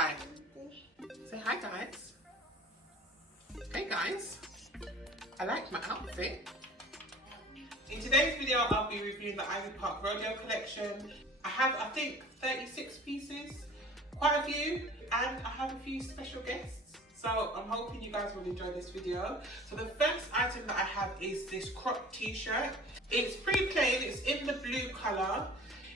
hi. Say hi, guys. Hey, guys. I like my outfit. In today's video, I'll be reviewing the Ivy Park Rodeo collection. I have, I think, 36 pieces, quite a few, and I have a few special guests. So I'm hoping you guys will enjoy this video. So the first item that I have is this crop t-shirt. It's pretty plain, it's in the blue color.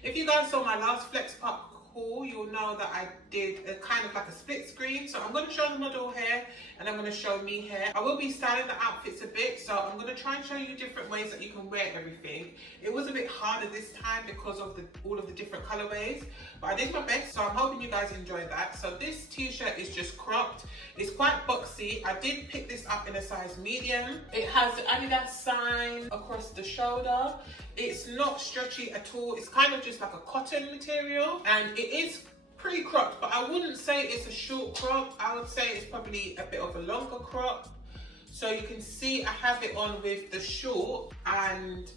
If you guys saw my last Flex Park haul, you'll know that I did a kind of like a split screen. So I'm going to show the model hair and I'm going to show me hair. I will be styling the outfits a bit, so I'm going to try and show you different ways that you can wear everything. It was a bit harder this time because of all of the different colorways, but I did my best, so I'm hoping you guys enjoy that. So this t-shirt is just cropped. It's quite boxy. I did pick this up in a size medium. It has the Adidas sign across the shoulder. It's not stretchy at all. It's kind of just like a cotton material, and it is pretty cropped, but I wouldn't say it's a short crop. I would say it's probably a bit of a longer crop. So you can see I have it on with the short, and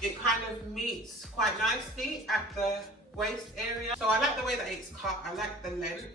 it kind of meets quite nicely at the waist area. So I like the way that it's cut. I like the length.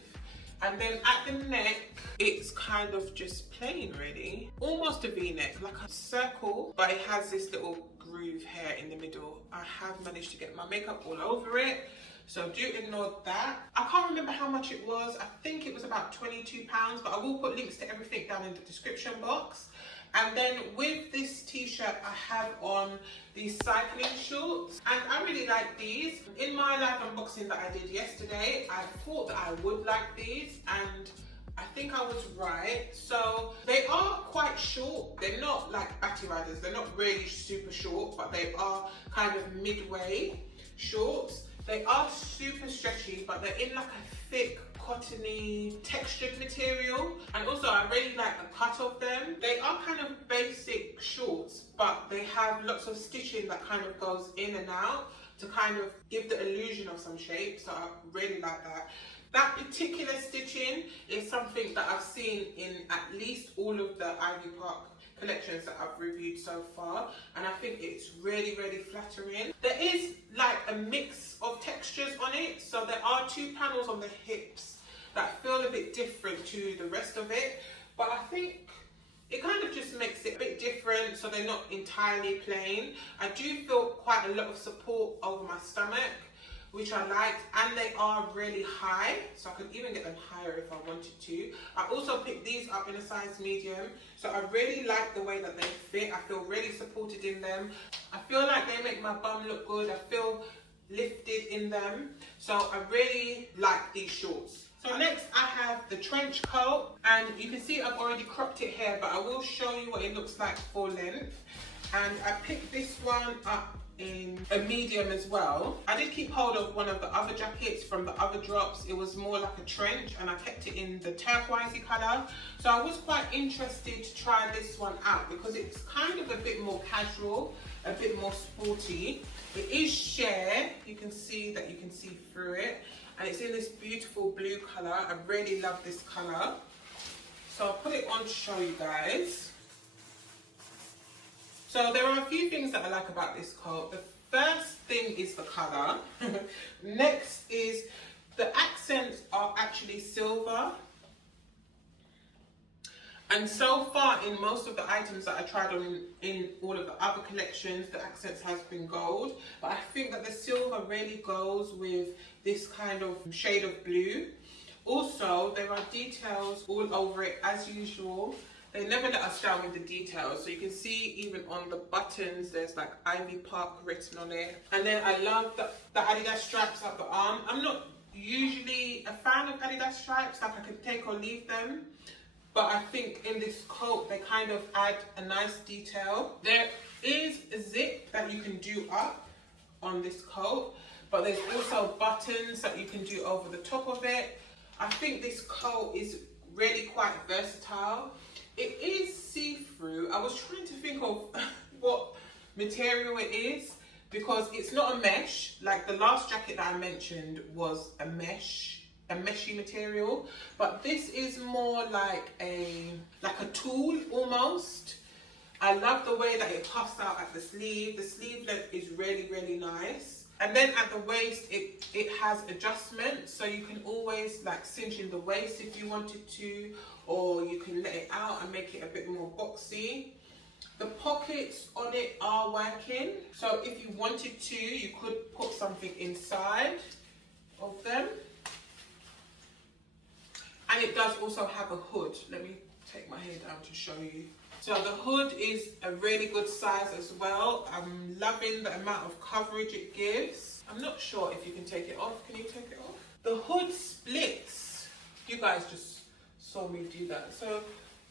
And then at the neck, it's kind of just plain really. Almost a V-neck, like a circle, but it has this little groove hair in the middle. I have managed to get my makeup all over it, so do ignore that. I can't remember how much it was. I think it was about £22, but I will put links to everything down in the description box. And then with this t-shirt, I have on these cycling shorts, and I really like these. In my live unboxing that I did yesterday, I thought that I would like these, and I think I was right. So they are quite short. They're not like batty riders. They're not really super short, but they are kind of midway shorts. They are super stretchy, but they're in like a thick, cottony, textured material. And also I really like the cut of them. They are kind of basic shorts, but they have lots of stitching that kind of goes in and out to kind of give the illusion of some shape. So I really like that. That particular stitching is something that I've seen in at least all of the Ivy Park collections that I've reviewed so far, and I think it's really, really flattering. There is like a mix of textures on it, so there are two panels on the hips that feel a bit different to the rest of it, but I think it kind of just makes it a bit different, so they're not entirely plain. I do feel quite a lot of support over my stomach, which I liked, and they are really high, so I could even get them higher if I wanted to. I also picked these up in a size medium, so I really like the way that they fit. I feel really supported in them. I feel like they make my bum look good. I feel lifted in them, so I really like these shorts. So next I have the trench coat, and you can see I've already cropped it here, but I will show you what it looks like full length. And I picked this one up in a medium as well. I did keep hold of one of the other jackets from the other drops. It was more like a trench, and I kept it in the turquoisey colour. So I was quite interested to try this one out because it's kind of a bit more casual, a bit more sporty. It is sheer. You can see that you can see through it, and it's in this beautiful blue colour. I really love this colour. So I'll put it on to show you guys. So there are a few things that I like about this coat. The first thing is the colour. Next is the accents are actually silver. And so far in most of the items that I tried on in all of the other collections, the accents has been gold. But I think that the silver really goes with this kind of shade of blue. Also, there are details all over it as usual. They never let us down with the details. So you can see even on the buttons, there's like Ivy Park written on it. And then I love the Adidas stripes up the arm. I'm not usually a fan of Adidas stripes, like I can take or leave them. But I think in this coat, they kind of add a nice detail. There is a zip that you can do up on this coat, but there's also buttons that you can do over the top of it. I think this coat is really quite versatile. It is see-through. I was trying to think of what material it is because it's not a mesh. Like the last jacket that I mentioned was a meshy material, but this is more like a tulle almost. I love the way that it puffs out at the sleeve. The sleeve length is really, really nice. And then at the waist, it has adjustments, so you can always like cinch in the waist if you wanted to, or you can let it out and make it a bit more boxy. The pockets on it are working, so if you wanted to, you could put something inside of them. And it does also have a hood. Let me take my hair down to show you. So the hood is a really good size as well. I'm loving the amount of coverage it gives. I'm not sure if you can take it off. Can you take it off? The hood splits. You guys just saw me do that. So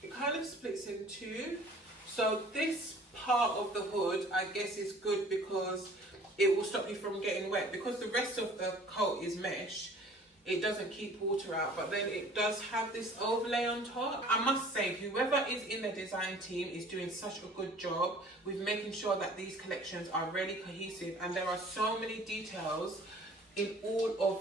it kind of splits in two. So this part of the hood, I guess, is good because it will stop you from getting wet. Because the rest of the coat is mesh, it doesn't keep water out, but then it does have this overlay on top. I must say, whoever is in the design team is doing such a good job with making sure that these collections are really cohesive, and there are so many details in all of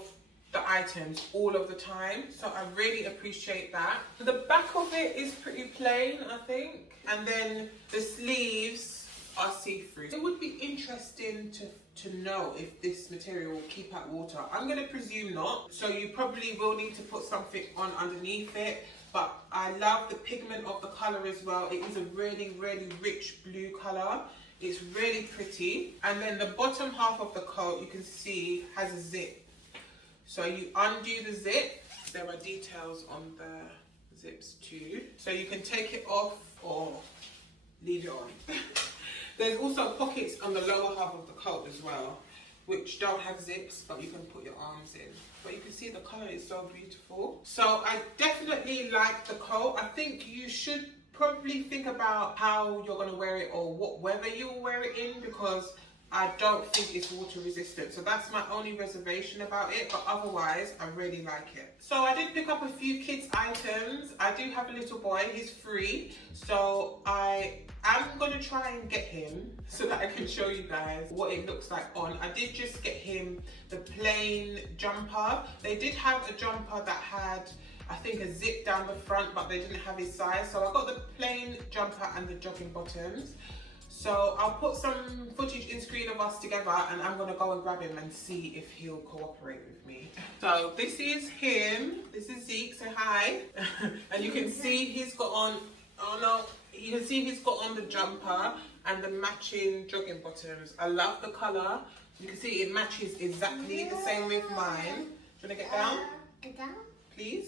the items all of the time, so I really appreciate that. The back of it is pretty plain, I think, and then the sleeves are see-through. It would be interesting to know if this material will keep out water. I'm going to presume not, so you probably will need to put something on underneath it, but I love the pigment of the colour as well. It is a really, really rich blue colour. It's really pretty. And then the bottom half of the coat, you can see, has a zip. So you undo the zip. There are details on the zips too. So you can take it off or leave it on. There's also pockets on the lower half of the coat as well, which don't have zips, but you can put your arms in. But you can see the colour is so beautiful. So I definitely like the coat. I think you should probably think about how you're going to wear it or what weather you'll wear it in, because I don't think it's water resistant. So that's my only reservation about it, but otherwise I really like it. So I did pick up a few kids items. I do have a little boy, he's 3, so I'm going to try and get him so that I can show you guys what it looks like on. I did just get him the plain jumper. They did have a jumper that had, I think, a zip down the front, but they didn't have his size, so I got the plain jumper and the jogging bottoms. So I'll put some footage in screen of us together, and I'm going to go and grab him and see if he'll cooperate with me. So this is him. This is Zeke. Say hi. And you can see he's got on, oh no, you can see he's got on the jumper and the matching jogging bottoms. I love the colour. You can see it matches exactly the same with mine. Do you want to get down? Get down? Please?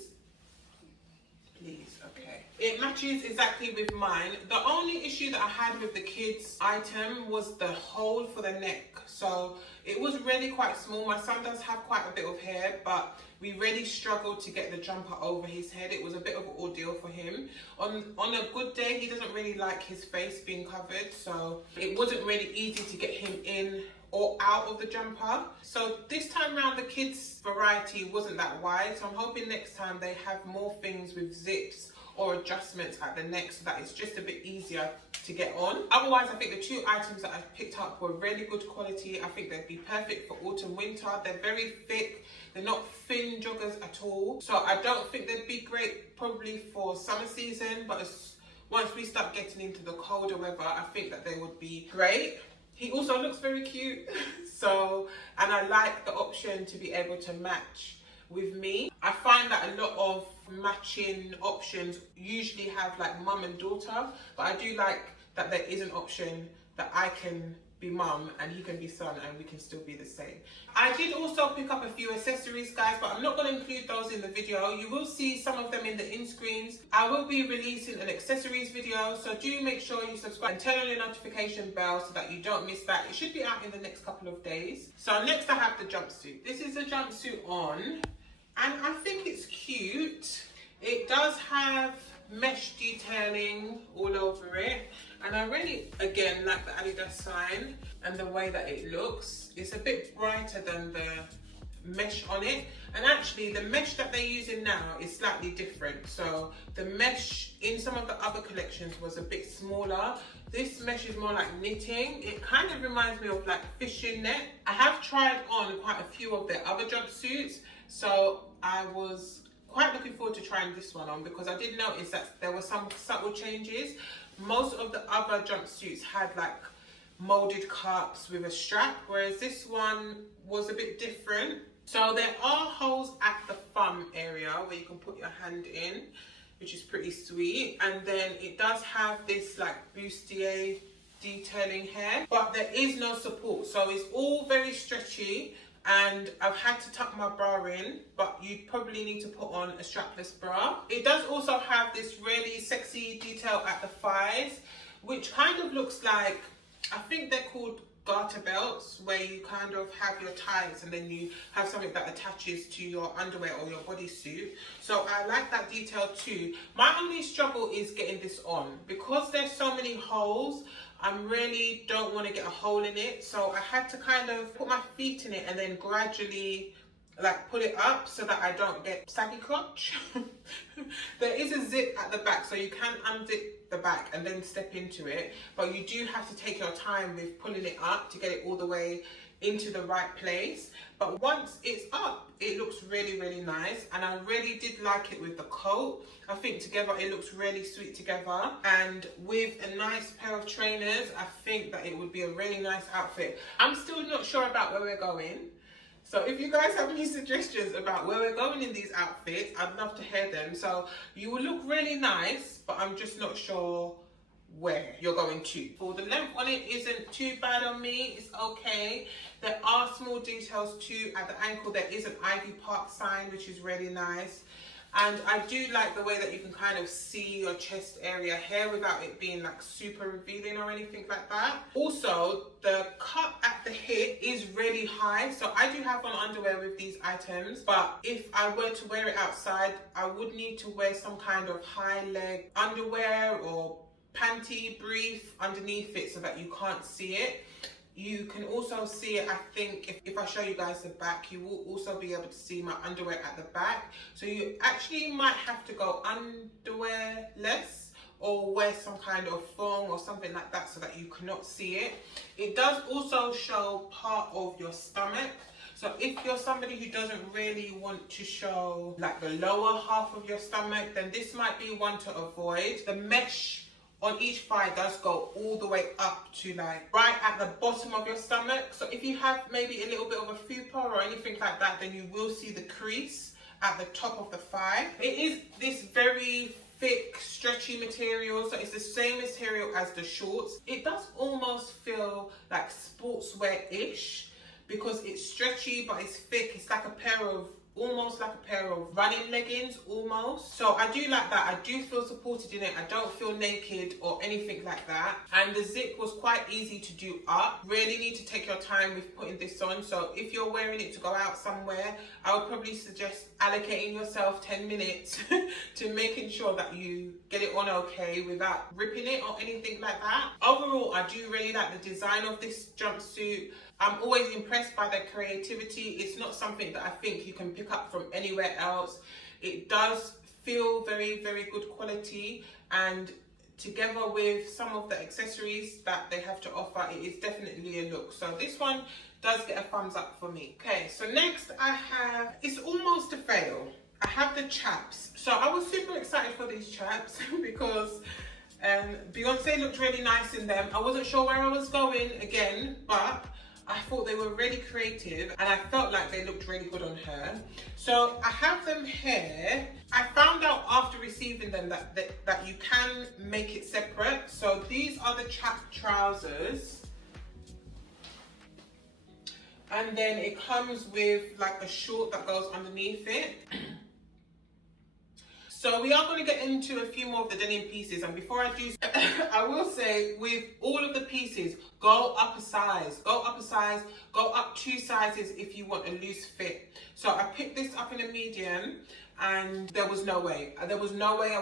Please, okay. It matches exactly with mine. The only issue that I had with the kids item was the hole for the neck. So it was really quite small. My son does have quite a bit of hair, but we really struggled to get the jumper over his head. It was a bit of an ordeal for him. On a good day, he doesn't really like his face being covered, so it wasn't really easy to get him in or out of the jumper. So this time around, the kids variety wasn't that wide, so I'm hoping next time they have more things with zips or adjustments at the neck so that it's just a bit easier to get on. Otherwise, I think the 2 items that I picked up were really good quality. I think they'd be perfect for autumn winter. They're very thick, they're not thin joggers at all, so I don't think they'd be great probably for summer season, but once we start getting into the colder weather, I think that they would be great. He also looks very cute, so, and I like the option to be able to match with me. I find that a lot of matching options usually have like mum and daughter, but I do like that there is an option that I can be mum and he can be son and we can still be the same. I did also pick up a few accessories, guys, but I'm not going to include those in the video. You will see some of them in the in-screens. I will be releasing an accessories video, so do make sure you subscribe and turn on your notification bell so that you don't miss that. It should be out in the next couple of days. So next I have the jumpsuit. This is a jumpsuit on, and I think it's cute. It does have mesh detailing all over it, and I really, again, like the Adidas sign and the way that it looks. It's a bit brighter than the mesh on it, and actually the mesh that they're using now is slightly different. So the mesh in some of the other collections was a bit smaller. This mesh is more like knitting. It kind of reminds me of like fishing net. I have tried on quite a few of their other jumpsuits, so I was quite looking forward to trying this one on because I did notice that there were some subtle changes. Most of the other jumpsuits had like molded cups with a strap, whereas this one was a bit different. So there are holes at the thumb area where you can put your hand in, which is pretty sweet. And then it does have this like bustier detailing here, but there is no support. So it's all very stretchy, and I've had to tuck my bra in, but you probably need to put on a strapless bra. It does also have this really sexy detail at the thighs, which kind of looks like, I think they're called garter belts, where you kind of have your tights and then you have something that attaches to your underwear or your bodysuit. So I like that detail too. My only struggle is getting this on, because there's so many holes. I really don't want to get a hole in it, so I had to kind of put my feet in it and then gradually like pull it up so that I don't get saggy crotch. There is a zip at the back, so you can unzip the back and then step into it, but you do have to take your time with pulling it up to get it all the way into the right place. But once it's up, it looks really, really nice, and I really did like it with the coat. I think together it looks really sweet together, and with a nice pair of trainers, I think that it would be a really nice outfit. I'm still not sure about where we're going, so if you guys have any suggestions about where we're going in these outfits, I'd love to hear them. So you will look really nice, but I'm just not sure where you're going to. For the length on it isn't too bad on me, it's okay. There are small details too. At the ankle there is an Ivy Park sign, which is really nice. And I do like the way that you can kind of see your chest area here without it being like super revealing or anything like that. Also, the cut at the hip is really high. So I do have on underwear with these items, but if I were to wear it outside, I would need to wear some kind of high leg underwear or panty brief underneath it so that you can't see it. You can also see it, I think, if I show you guys the back, you will also be able to see my underwear at the back. So you actually might have to go underwearless or wear some kind of thong or something like that so that you cannot see it. It does also show part of your stomach. So if you're somebody who doesn't really want to show like the lower half of your stomach, then this might be one to avoid. The mesh on each thigh does go all the way up to like right at the bottom of your stomach. So if you have maybe a little bit of a fupa or anything like that, then you will see the crease at the top of the thigh. It is this very thick, stretchy material, so it's the same material as the shorts. It does almost feel like sportswear-ish because it's stretchy but it's thick. It's like almost like a pair of running leggings almost. So I do like that. I do feel supported in it. I don't feel naked or anything like that. And the zip was quite easy to do up. Really need to take your time with putting this on. So if you're wearing it to go out somewhere, I would probably suggest allocating yourself 10 minutes to making sure that you get it on okay without ripping it or anything like that. Overall, I do really like the design of this jumpsuit. I'm always impressed by their creativity. It's not something that I think you can pick up from anywhere else. It does feel very, very good quality, and together with some of the accessories that they have to offer, it is definitely a look. So this one does get a thumbs up for me. Okay, so next I have, it's almost a fail. I have the chaps. So I was super excited for these chaps because Beyonce looked really nice in them. I wasn't sure where I was going again, but I thought they were really creative and I felt like they looked really good on her. So I have them here. I found out after receiving them that you can make it separate. So these are the chap trousers. And then it comes with like a short that goes underneath it. So we are going to get into a few more of the denim pieces, and before I do, I will say with all of the pieces, go up a size, go up 2 sizes if you want a loose fit. So I picked this up in a medium and there was no way I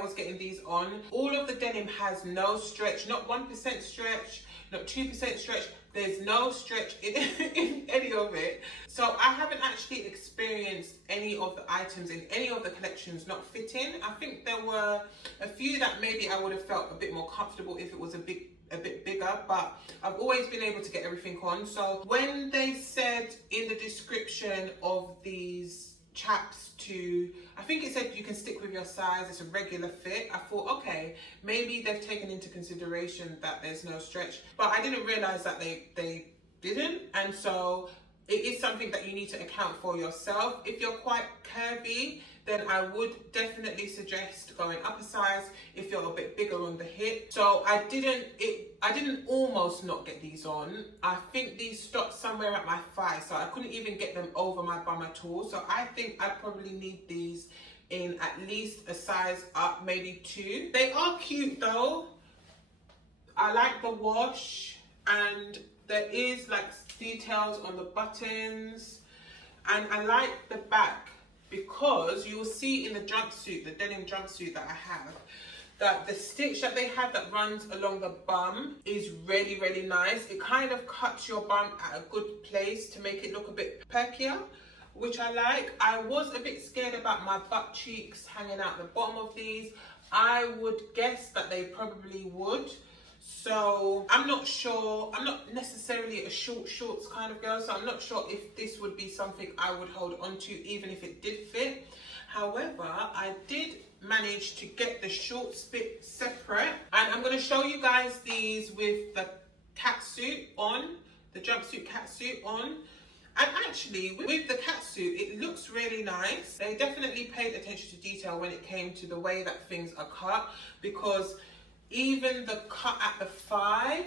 was getting these on. All of the denim has no stretch, not 1% stretch, not 2% stretch. There's no stretch in any of it. So I haven't actually experienced any of the items in any of the collections not fitting. I think there were a few that maybe I would have felt a bit more comfortable if it was a bit bigger, but I've always been able to get everything on. So when they said in the description of these chaps to, I think it said you can stick with your size, it's a regular fit. I thought, okay, maybe they've taken into consideration that there's no stretch, but I didn't realize that they didn't. And so it is something that you need to account for yourself. If you're quite curvy, then I would definitely suggest going up a size if you're a bit bigger on the hip. So I didn't almost not get these on. I think these stopped somewhere at my thigh, so I couldn't even get them over my bum at all. So I think I probably need these in at least a size up, maybe 2. They are cute though. I like the wash, and there is like details on the buttons, and I like the back, because you'll see in the jumpsuit, the denim jumpsuit that I have, that the stitch that they have that runs along the bum is really, really nice. It kind of cuts your bum at a good place to make it look a bit perkier, which I like. I was a bit scared about my butt cheeks hanging out the bottom of these. I would guess that they probably would. So I'm not sure. I'm not necessarily a shorts kind of girl, so I'm not sure if this would be something I would hold on to even if it did fit. However, I did manage to get the shorts bit separate, and I'm going to show you guys these with the catsuit on, the jumpsuit catsuit on. And actually, with the catsuit, it looks really nice. They definitely paid attention to detail when it came to the way that things are cut, because even the cut at the thigh,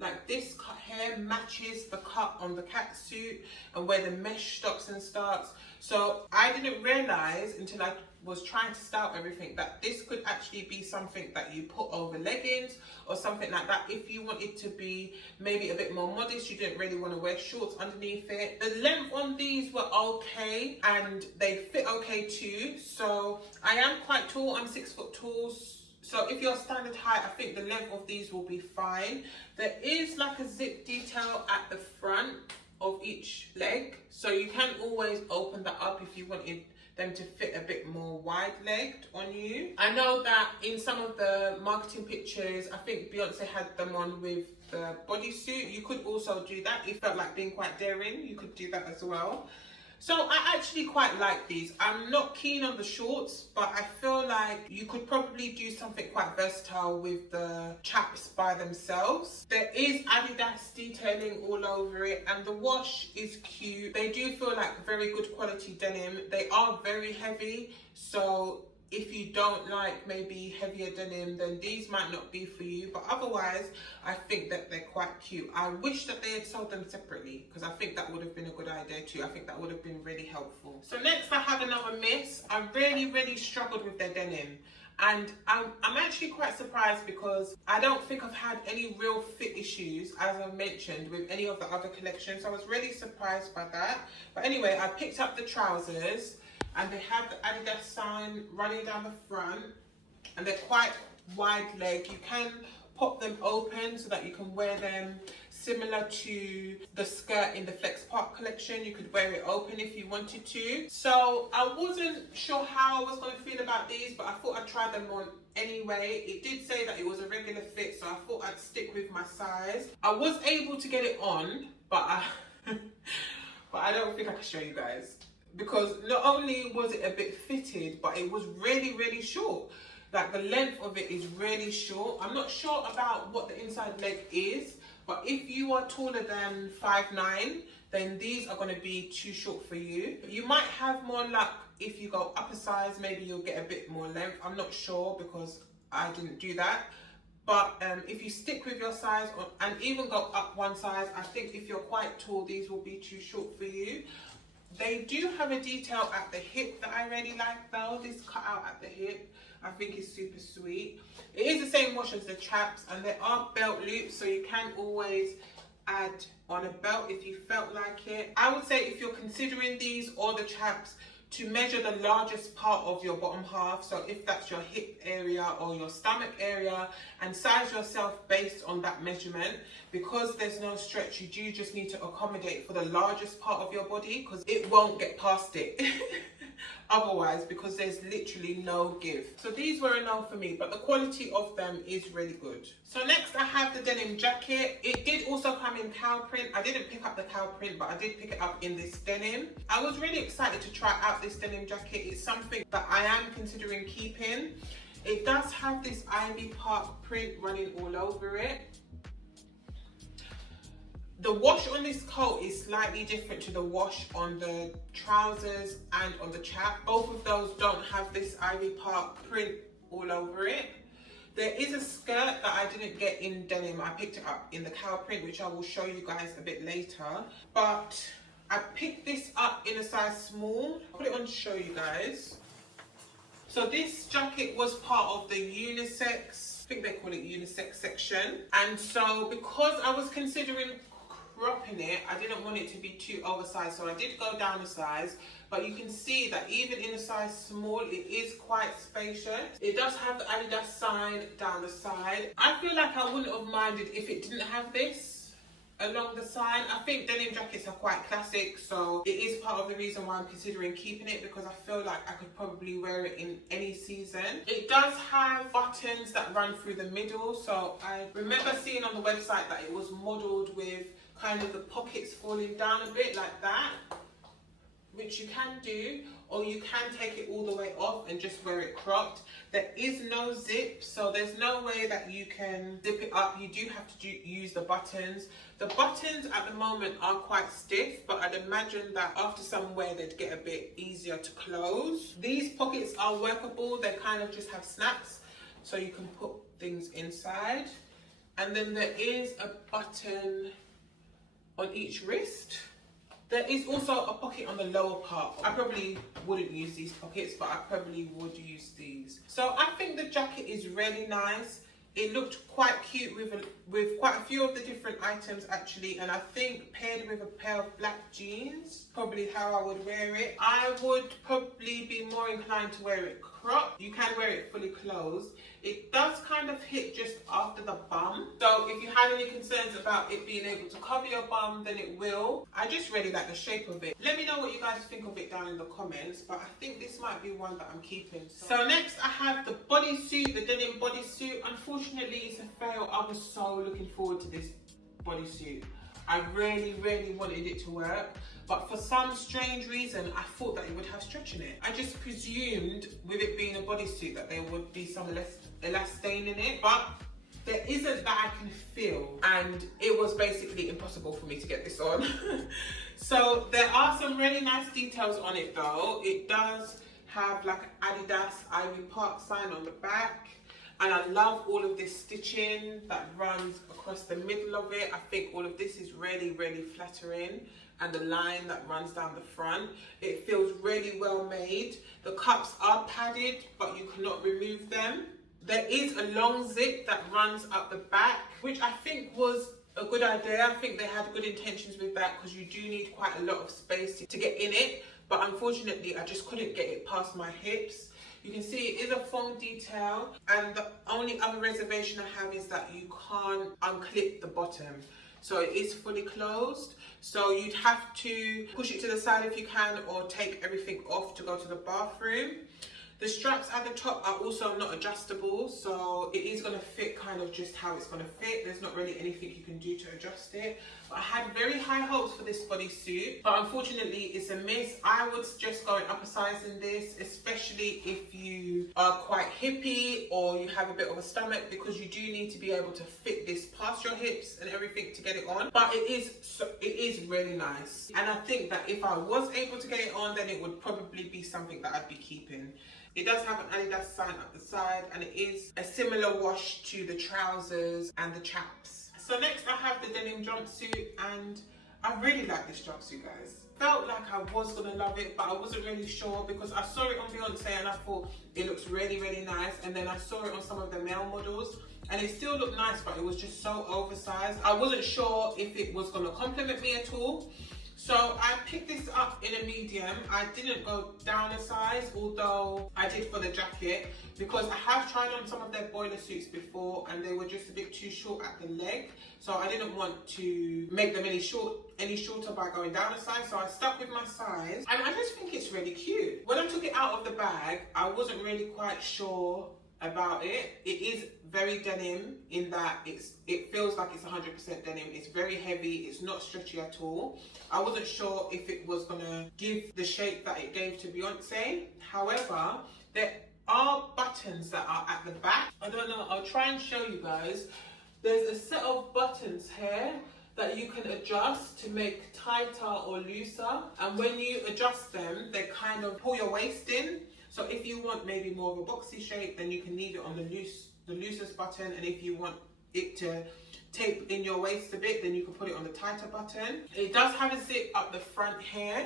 like this cut here, matches the cut on the catsuit and where the mesh stops and starts. So I didn't realize until I was trying to style everything that this could actually be something that you put over leggings or something like that. If you wanted to be maybe a bit more modest, you didn't really want to wear shorts underneath it. The length on these were okay, and they fit okay too. So I am quite tall, I'm 6 foot tall. So if you're standard height, I think the length of these will be fine. There is like a zip detail at the front of each leg, so you can always open that up if you wanted them to fit a bit more wide-legged on you. I know that in some of the marketing pictures, I think Beyonce had them on with the bodysuit. You could also do that. If you felt like being quite daring, you could do that as well. So I actually quite like these. I'm not keen on the shorts, but I feel like you could probably do something quite versatile with the chaps by themselves. There is Adidas detailing all over it, and the wash is cute. They do feel like very good quality denim. They are very heavy, so if you don't like maybe heavier denim, then these might not be for you. But otherwise, I think that they're quite cute. I wish that they had sold them separately, because I think that would have been a good idea too. I think that would have been really helpful. So next I have another miss. I really struggled with their denim. And I'm actually quite surprised, because I don't think I've had any real fit issues, as I mentioned, with any of the other collections. So I was really surprised by that. But anyway, I picked up the trousers, and they have the Adidas sign running down the front, and they're quite wide leg. You can pop them open so that you can wear them similar to the skirt in the Flex Park collection. You could wear it open if you wanted to. So I wasn't sure how I was going to feel about these, but I thought I'd try them on anyway. It did say that it was a regular fit, so I thought I'd stick with my size. I was able to get it on, but I don't think I can show you guys, because not only was it a bit fitted, but it was really short. Like, the length of it is really short. I'm not sure about what the inside leg is, but if you are taller than 5'9", then these are going to be too short for you. You might have more luck if you go up a size. Maybe you'll get a bit more length. I'm not sure, because I didn't do that. But if you stick with your size and even go up one size, I think if you're quite tall, these will be too short for you. They do have a detail at the hip that I really like though. This cutout at the hip, I think is super sweet. It is the same wash as the chaps, and there are belt loops, so you can always add on a belt if you felt like it. I would say if you're considering these or the chaps, to measure the largest part of your bottom half, so if that's your hip area or your stomach area, and size yourself based on that measurement. Because there's no stretch, you do just need to accommodate for the largest part of your body, because it won't get past it. otherwise because there's literally no give. So these were a no for me, but the quality of them is really good. So next I have the denim jacket. It did also come in cow print. I didn't pick up the cow print, but I did pick it up in this denim. I was really excited to try out this denim jacket. It's something that I am considering keeping. It does have this Ivy Park print running all over it. The wash on this coat is slightly different to the wash on the trousers and on the chap. Both of those don't have this Ivy Park print all over it. There is a skirt that I didn't get in denim. I picked it up in the cow print, which I will show you guys a bit later. But I picked this up in a size small. I'll put it on to show you guys. So this jacket was part of the unisex, I think they call it unisex section. And so because I was considering cropping it, I didn't want it to be too oversized, so I did go down a size. But you can see that even in a size small, it is quite spacious. It does have the Adidas sign down the side. I feel like I wouldn't have minded if it didn't have this along the side. I think denim jackets are quite classic, so it is part of the reason why I'm considering keeping it, because I feel like I could probably wear it in any season. It does have buttons that run through the middle, so I remember seeing on the website that it was modelled with kind of the pockets falling down a bit like that, which you can do, or you can take it all the way off and just wear it cropped. There is no zip, so there's no way that you can zip it up. You do have to use the buttons. The buttons at the moment are quite stiff, but I'd imagine that after some wear they'd get a bit easier to close. These pockets are workable. They kind of just have snaps, so you can put things inside. And then there is a button on each wrist. There is also a pocket on the lower part. I probably wouldn't use these pockets, but I probably would use these. So I think the jacket is really nice. It looked quite cute with quite a few of the different items actually, and I think paired with a pair of black jeans, probably how I would wear it. I would probably be more inclined to wear it cropped. You can wear it fully closed. It does kind of hit just after the bum, so if you had any concerns about it being able to cover your bum, then it will. I just really like the shape of it. Let me know what you guys think of it down in the comments, but I think this might be one that I'm keeping. So next I have the bodysuit, the denim bodysuit. Unfortunately it's a fail. I was so looking forward to this bodysuit. I really wanted it to work, but for some strange reason I thought that it would have stretch in it. I just presumed with it being a bodysuit that there would be some elastane in it, but there isn't that I can feel, and it was basically impossible for me to get this on. So there are some really nice details on it though. It does have like an Adidas Ivy Park sign on the back, and I love all of this stitching that runs across the middle of it. I think all of this is really flattering, and the line that runs down the front. It feels really well made. The cups are padded, but you cannot remove them. There is a long zip that runs up the back, which I think was a good idea. I think they had good intentions with that, because you do need quite a lot of space to get in it, but unfortunately I just couldn't get it past my hips. You can see it is a foam detail, and the only other reservation I have is that you can't unclip the bottom. So it is fully closed, so you'd have to push it to the side if you can, or take everything off to go to the bathroom. The straps at the top are also not adjustable, so it is going to fit kind of just how it's going to fit. There's not really anything you can do to adjust it. But I had very high hopes for this bodysuit, but unfortunately it's a miss. I would suggest going up a size in this, especially if you are quite hippie or you have a bit of a stomach, because you do need to be able to fit this past your hips and everything to get it on. But it is really nice, and I think that if I was able to get it on, then it would probably be something that I'd be keeping. It does have an Adidas sign up the side, and it is a similar wash to the trousers and the chaps. So next I have the denim jumpsuit, and I really like this jumpsuit, guys. Felt like I was gonna love it, but I wasn't really sure, because I saw it on Beyonce and I thought it looks really nice, and then I saw it on some of the male models and it still looked nice, but it was just so oversized. I wasn't sure if it was gonna compliment me at all. So I picked this up in a medium. I didn't go down a size, although I did for the jacket, because I have tried on some of their boiler suits before and they were just a bit too short at the leg. So I didn't want to make them any shorter by going down a size. So I stuck with my size and I just think it's really cute. When I took it out of the bag, I wasn't really quite sure about it. It is very denim in that it feels like it's 100% denim. It's very heavy, it's not stretchy at all. I wasn't sure if it was gonna give the shape that it gave to Beyonce. However, there are buttons that are at the back. I don't know, I'll try and show you guys. There's a set of buttons here that you can adjust to make tighter or looser, and when you adjust them, they kind of pull your waist in. So if you want maybe more of a boxy shape, then you can leave it on the loosest button, and if you want it to tape in your waist a bit, then you can put it on the tighter button. It does have a zip up the front here.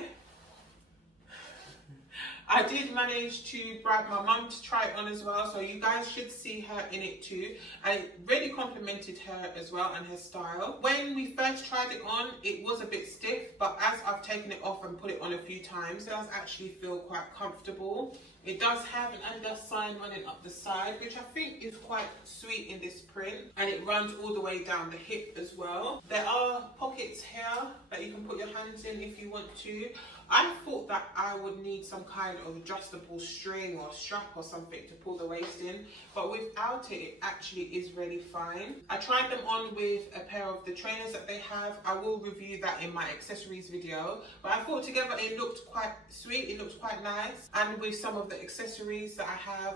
I did manage to bribe my mum to try it on as well, so you guys should see her in it too. And it really complimented her as well and her style. When we first tried it on, it was a bit stiff, but as I've taken it off and put it on a few times, it does actually feel quite comfortable. It does have an under sign running up the side, which I think is quite sweet in this print, and it runs all the way down the hip as well. There are pockets here that you can put your hands in if you want to. I thought that I would need some kind of adjustable string or strap or something to pull the waist in, but without it, it actually is really fine. I tried them on with a pair of the trainers that they have. I will review that in my accessories video, but I thought together it looked quite sweet, it looked quite nice, and with some of the accessories that I have,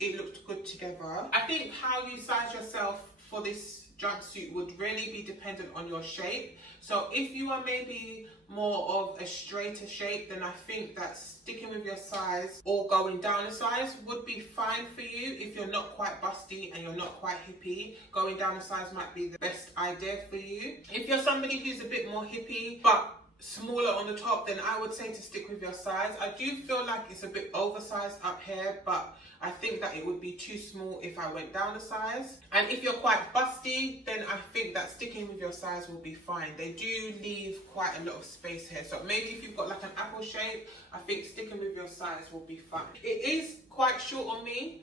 it looked good together. I think how you size yourself for this jumpsuit would really be dependent on your shape. So if you are maybe more of a straighter shape, then I think that sticking with your size or going down a size would be fine for you. If you're not quite busty and you're not quite hippie, going down a size might be the best idea for you. If you're somebody who's a bit more hippie but smaller on the top, then I would say to stick with your size. I do feel like it's a bit oversized up here, but I think that it would be too small if I went down a size. And if you're quite busty, then I think that sticking with your size will be fine. They do leave quite a lot of space here. So maybe if you've got like an apple shape, I think sticking with your size will be fine. It is quite short on me,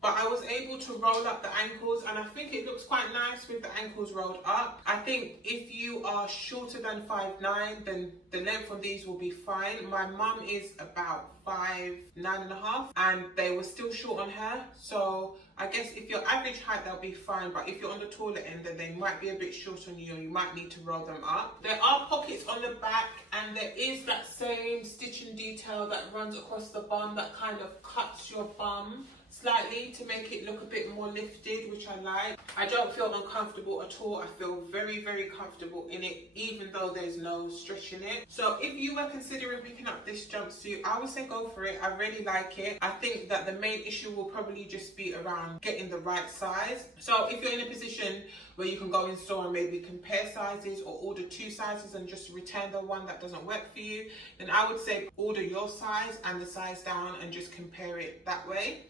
but I was able to roll up the ankles, and I think it looks quite nice with the ankles rolled up. I think if you are shorter than 5'9", then the length of these will be fine. My mum is about 5'9.5", and they were still short on her. So I guess if you're average height, they'll be fine. But if you're on the taller end, then they might be a bit short on you, and you might need to roll them up. There are pockets on the back, and there is that same stitching detail that runs across the bum that kind of cuts your bum slightly to make it look a bit more lifted, which I like. I don't feel uncomfortable at all. I feel very, very comfortable in it, even though there's no stretch in it. So if you were considering picking up this jumpsuit, I would say go for it. I really like it. I think that the main issue will probably just be around getting the right size. So if you're in a position where you can go in store and maybe compare sizes or order 2 sizes and just return the one that doesn't work for you, then I would say order your size and the size down and just compare it that way.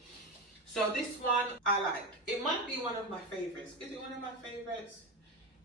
So this one I like. It might be one of my favorites. Is it one of my favorites?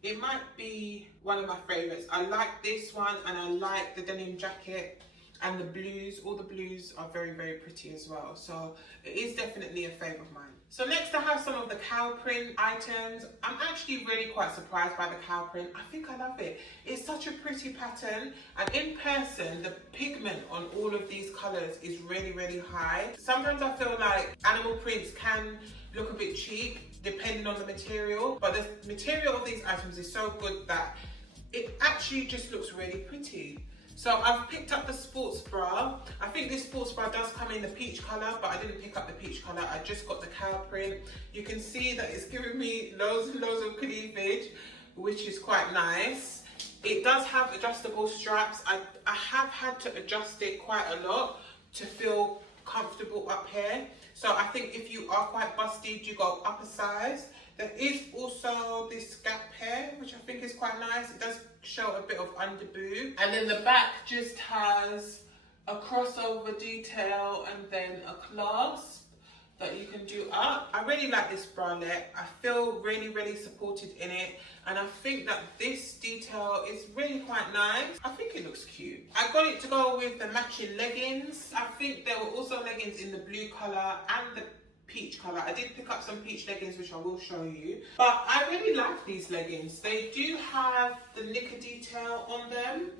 It might be one of my favorites. I like this one, and I like the denim jacket and the blues. All the blues are very, very pretty as well. So it is definitely a favourite of mine. So next I have some of the cow print items. I'm actually really quite surprised by the cow print. I think I love it. It's such a pretty pattern, and in person the pigment on all of these colours is really, really high. Sometimes I feel like animal prints can look a bit cheap depending on the material, but the material of these items is so good that it actually just looks really pretty. So I've picked up the sports bra. I think this sports bra does come in the peach colour, but I didn't pick up the peach colour. I just got the cow print. You can see that it's giving me loads and loads of cleavage, which is quite nice. It does have adjustable straps. I have had to adjust it quite a lot to feel comfortable up here. So I think if you are quite busty, you go up a size. There is also this gap here, which I think is quite nice. It does show a bit of under boob. And then the back just has a crossover detail and then a clasp. that you can do up. I really like this bralette. I feel really supported in it, and I think that this detail is really quite nice. I think it looks cute. I got it to go with the matching leggings. I think there were also leggings in the blue colour and the peach colour. I did pick up some peach leggings, which I will show you, but I really like these leggings. They do have the knicker detail on them,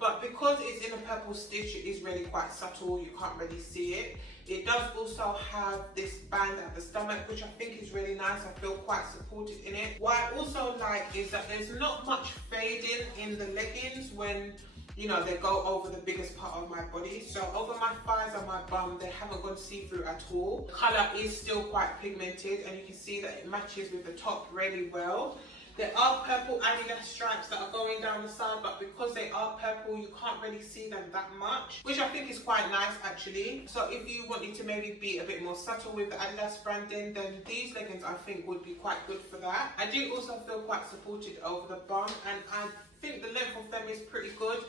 but because it's in a purple stitch, it is really quite subtle. You can't really see it. It does also have this band at the stomach, which I think is really nice. I feel quite supported in it. What I also like is that there's not much fading in the leggings when, you know, they go over the biggest part of my body. So over my thighs and my bum, they haven't gone see-through at all. The colour is still quite pigmented, and you can see that it matches with the top really well. There are purple Adidas stripes that are going down the side, but because they are purple, you can't really see them that much, which I think is quite nice actually. So if you wanted to maybe be a bit more subtle with the Adidas branding, then these leggings I think would be quite good for that. I do also feel quite supported over the bum, and I think the length of them is pretty good.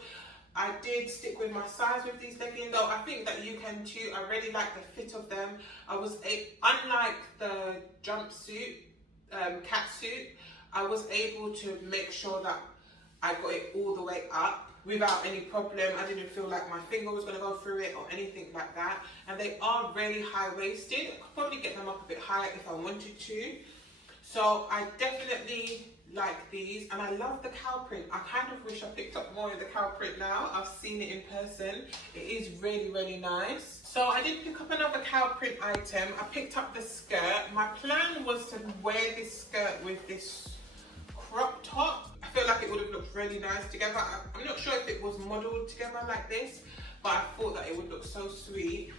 I did stick with my size with these leggings, though I think that you can too. I really like the fit of them. Unlike the jumpsuit, catsuit, I was able to make sure that I got it all the way up without any problem. I didn't feel like my finger was going to go through it or anything like that. And they are really high-waisted. I could probably get them up a bit higher if I wanted to. So I definitely like these, and I love the cow print. I kind of wish I picked up more of the cow print now. I've seen it in person. It is really nice. So I did pick up another cow print item. I picked up the skirt. My plan was to wear this skirt with this crop top. I feel like it would have looked really nice together. I'm not sure if it was modelled together like this, but I thought that it would look so sweet.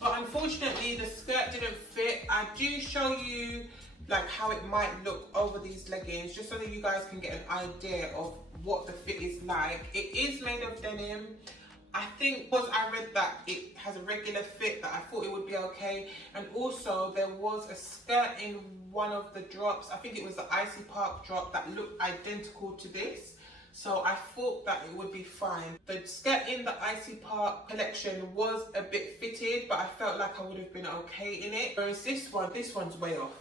But unfortunately the skirt didn't fit. I do show you like how it might look over these leggings, just so that you guys can get an idea of what the fit is like. It is made of denim. I think because I read that it has a regular fit, that I thought it would be okay. And also there was a skirt in one of the drops, I think it was the Ivy Park drop, that looked identical to this. So I thought that it would be fine. The skirt in the Ivy Park collection was a bit fitted, but I felt like I would have been okay in it. Whereas this one's way off.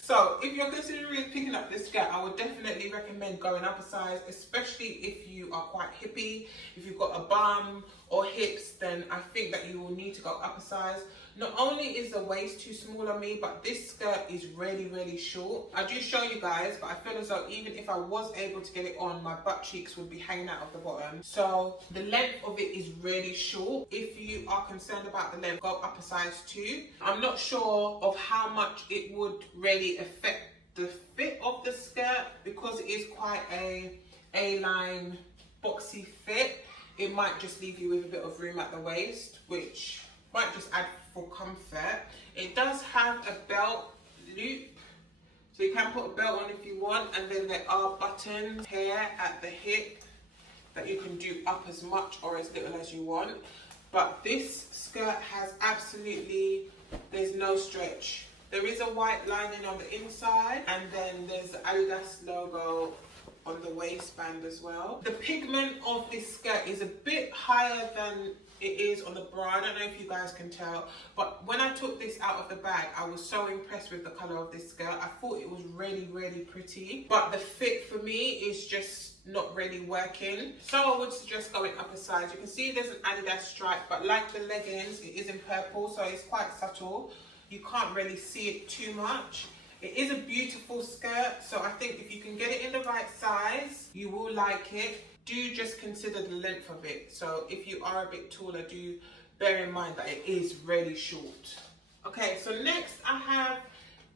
So if you're considering picking up this skirt, I would definitely recommend going up a size, especially if you are quite hippie. If you've got a bum or hips, then I think that you will need to go up a size. Not only is the waist too small on me, but this skirt is really short. I do show you guys, but I feel as though even if I was able to get it on, my butt cheeks would be hanging out of the bottom. So the length of it is really short. If you are concerned about the length, go up a size 2. I'm not sure of how much it would really affect the fit of the skirt, because it is quite a A-line boxy fit. It might just leave you with a bit of room at the waist, which might just add for comfort. It does have a belt loop, so you can put a belt on if you want, and then there are buttons here at the hip that you can do up as much or as little as you want. But this skirt has absolutely, there's no stretch. There is a white lining on the inside, and then there's the Adidas logo on the waistband as well. The pigment of this skirt is a bit higher than it is on the bra. I don't know if you guys can tell, but when I took this out of the bag, I was so impressed with the colour of this skirt. I thought it was really pretty, but the fit for me is just not really working. So I would suggest going up a size. You can see there's an Adidas stripe, but like the leggings, it is in purple, so it's quite subtle. You can't really see it too much. It is a beautiful skirt, so I think if you can get it in the right size, you will like it. Do just consider the length of it. So if you are a bit taller, do bear in mind that it is really short. Okay, so next I have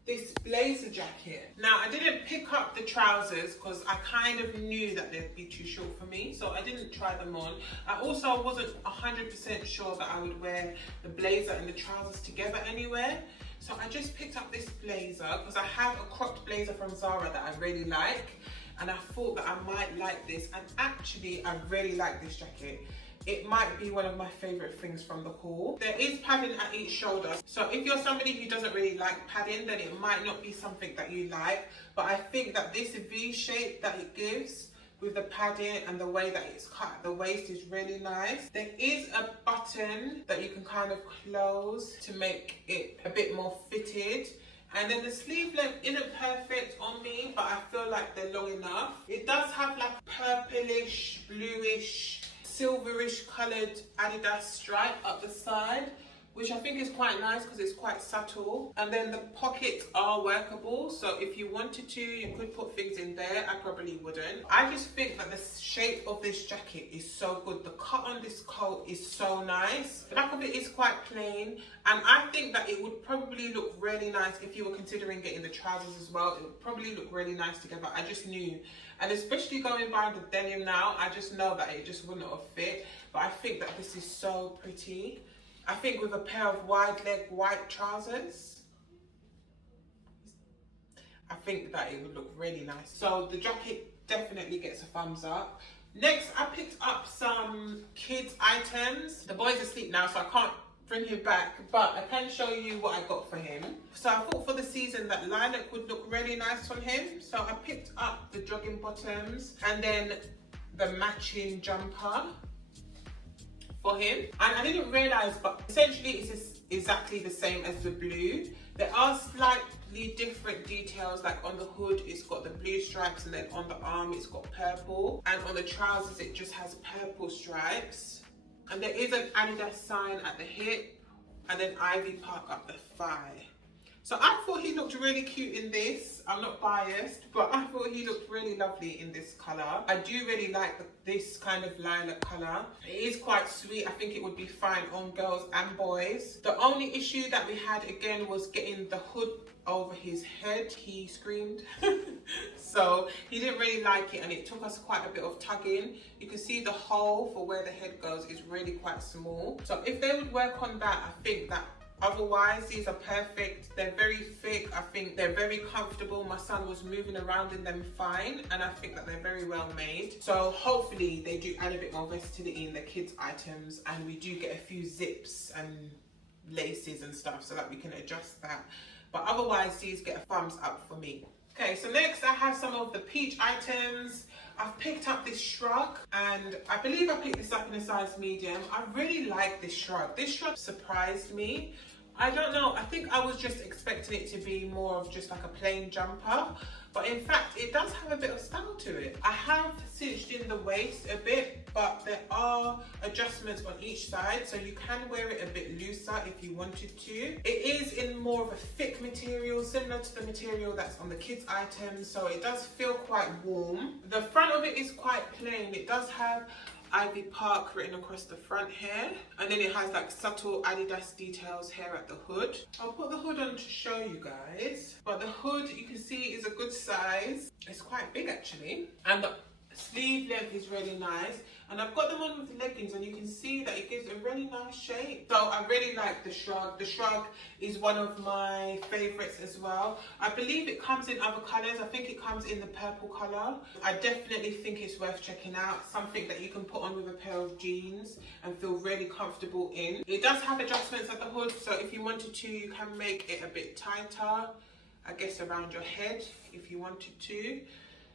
this blazer jacket. Now I didn't pick up the trousers because I kind of knew that they'd be too short for me, so I didn't try them on. I also wasn't 100% sure that I would wear the blazer and the trousers together anywhere. So I just picked up this blazer because I have a cropped blazer from Zara that I really like, and I thought that I might like this, and actually I really like this jacket. It might be one of my favourite things from the haul. There is padding at each shoulder, so if you're somebody who doesn't really like padding, then it might not be something that you like, but I think that this V shape that it gives with the padding and the way that it's cut at the waist is really nice. There is a button that you can kind of close to make it a bit more fitted. And then the sleeve length isn't perfect on me, but I feel like they're long enough. It does have like purplish, bluish, silverish coloured Adidas stripe up the side, which I think is quite nice because it's quite subtle. And then the pockets are workable, so if you wanted to, you could put things in there. I probably wouldn't. I just think that the shape of this jacket is so good. The cut on this coat is so nice. The back of it is quite plain, and I think that it would probably look really nice if you were considering getting the trousers as well. It would probably look really nice together. I just knew. And especially going by the denim now, I just know that it just wouldn't have fit. But I think that this is so pretty. I think with a pair of wide leg white trousers, I think that it would look really nice. So the jacket definitely gets a thumbs up. Next, I picked up some kids items. The boy's asleep now, so I can't bring him back, but I can show you what I got for him. So I thought for the season that lilac would look really nice on him. So I picked up the jogging bottoms and then the matching jumper for him. And I didn't realise, but essentially it's just exactly the same as the blue. There are slightly different details, like on the hood it's got the blue stripes, and then on the arm it's got purple, and on the trousers it just has purple stripes. And there is an Adidas sign at the hip, and then Ivy Park up the thigh. So I thought he looked really cute in this. I'm not biased, but I thought he looked really lovely in this colour. I do really like this kind of lilac colour. It is quite sweet. I think it would be fine on girls and boys. The only issue that we had again was getting the hood over his head. He screamed. So he didn't really like it, and it took us quite a bit of tugging. You can see the hole for where the head goes is really quite small. So if they would work on that, I think that otherwise, these are perfect. They're very thick. I think they're very comfortable. My son was moving around in them fine, and I think that they're very well made. So hopefully they do add a bit more versatility in the kids' items, and we do get a few zips and laces and stuff so that we can adjust that. But otherwise, these get a thumbs up for me. Okay, so next I have some of the peach items. I've picked up this shrug, and I believe I picked this up in a size medium. I really like this shrug. This shrug surprised me. I don't know, I think I was just expecting it to be more of just like a plain jumper, but in fact it does have a bit of style to it. I have cinched in the waist a bit, but there are adjustments on each side, so you can wear it a bit looser if you wanted to. It is in more of a thick material, similar to the material that's on the kids' items, so it does feel quite warm. The front of it is quite plain. It does have Ivy Park written across the front here, and then it has like subtle Adidas details here at the hood. I'll put the hood on to show you guys, but the hood you can see is a good size. It's quite big actually, and the sleeve length is really nice, and I've got them on with the leggings, and you can see that it gives a really nice shape. So I really like the shrug. The shrug is one of my favorites as well. I believe it comes in other colors. I think it comes in the purple color. I definitely think it's worth checking out. Something that you can put on with a pair of jeans and feel really comfortable in. It does have adjustments at the hood, so if you wanted to, you can make it a bit tighter, I guess around your head if you wanted to.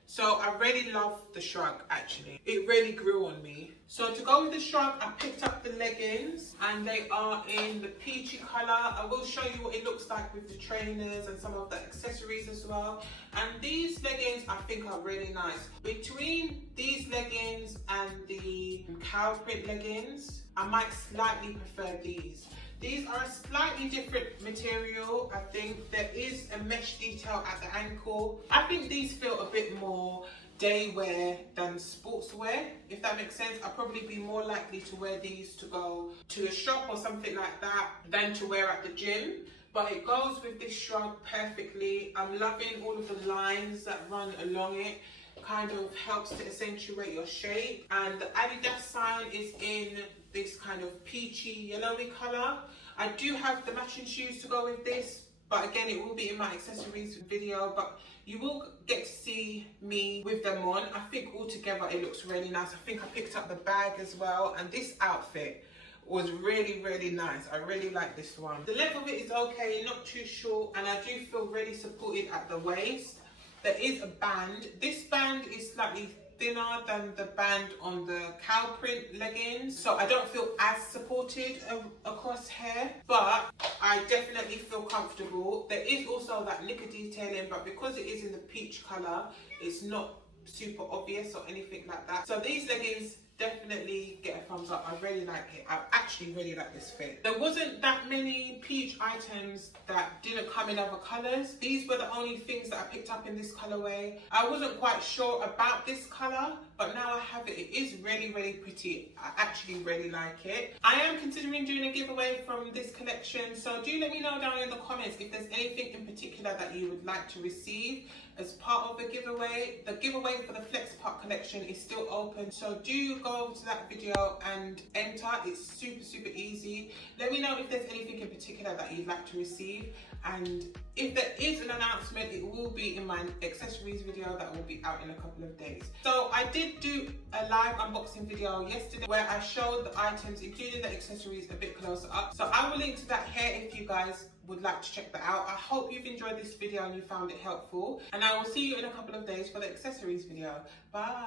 So I really love the shrug actually. It really grew on me. So to go with the shrug, I picked up the leggings, and they are in the peachy colour. I will show you what it looks like with the trainers and some of the accessories as well. And these leggings I think are really nice. Between these leggings and the cow print leggings, I might slightly prefer these. These are a slightly different material. I think there is a mesh detail at the ankle. I think these feel a bit more day wear than sportswear, if that makes sense. I'll probably be more likely to wear these to go to the shop or something like that than to wear at the gym. But it goes with this shrug perfectly. I'm loving all of the lines that run along it. Kind of helps to accentuate your shape, and the Adidas sign is in this kind of peachy yellowy colour. I do have the matching shoes to go with this, but again it will be in my accessories video, but you will get to see me with them on. I think altogether it looks really nice. I think I picked up the bag as well, and this outfit was really, really nice. I really like this one. The length of it is okay, not too short, and I do feel really supported at the waist. There is a band. This band is slightly thinner than the band on the cow print leggings, so I don't feel as supported across here, but I definitely feel comfortable. There is also that knicker detailing, but because it is in the peach colour, it's not super obvious or anything like that. So these leggings definitely get a thumbs up. I really like it. I actually really like this fit. There wasn't that many peach items that didn't come in other colours. These were the only things that I picked up in this colourway. I wasn't quite sure about this colour, but now I have it. It is really, really pretty. I actually really like it. I am considering doing a giveaway from this collection, so do let me know down in the comments if there's anything in particular that you would like to receive as part of the giveaway. The giveaway for the Flex Park collection is still open, so do go over to that video and enter. It's super, super easy. Let me know if there's anything in particular that you'd like to receive, and if there is an announcement, it will be in my accessories video that will be out in a couple of days. So I did do a live unboxing video yesterday where I showed the items, including the accessories, a bit closer up. So I will link to that here if you guys would like to check that out. I hope you've enjoyed this video and you found it helpful, and I will see you in a couple of days for the accessories video. Bye.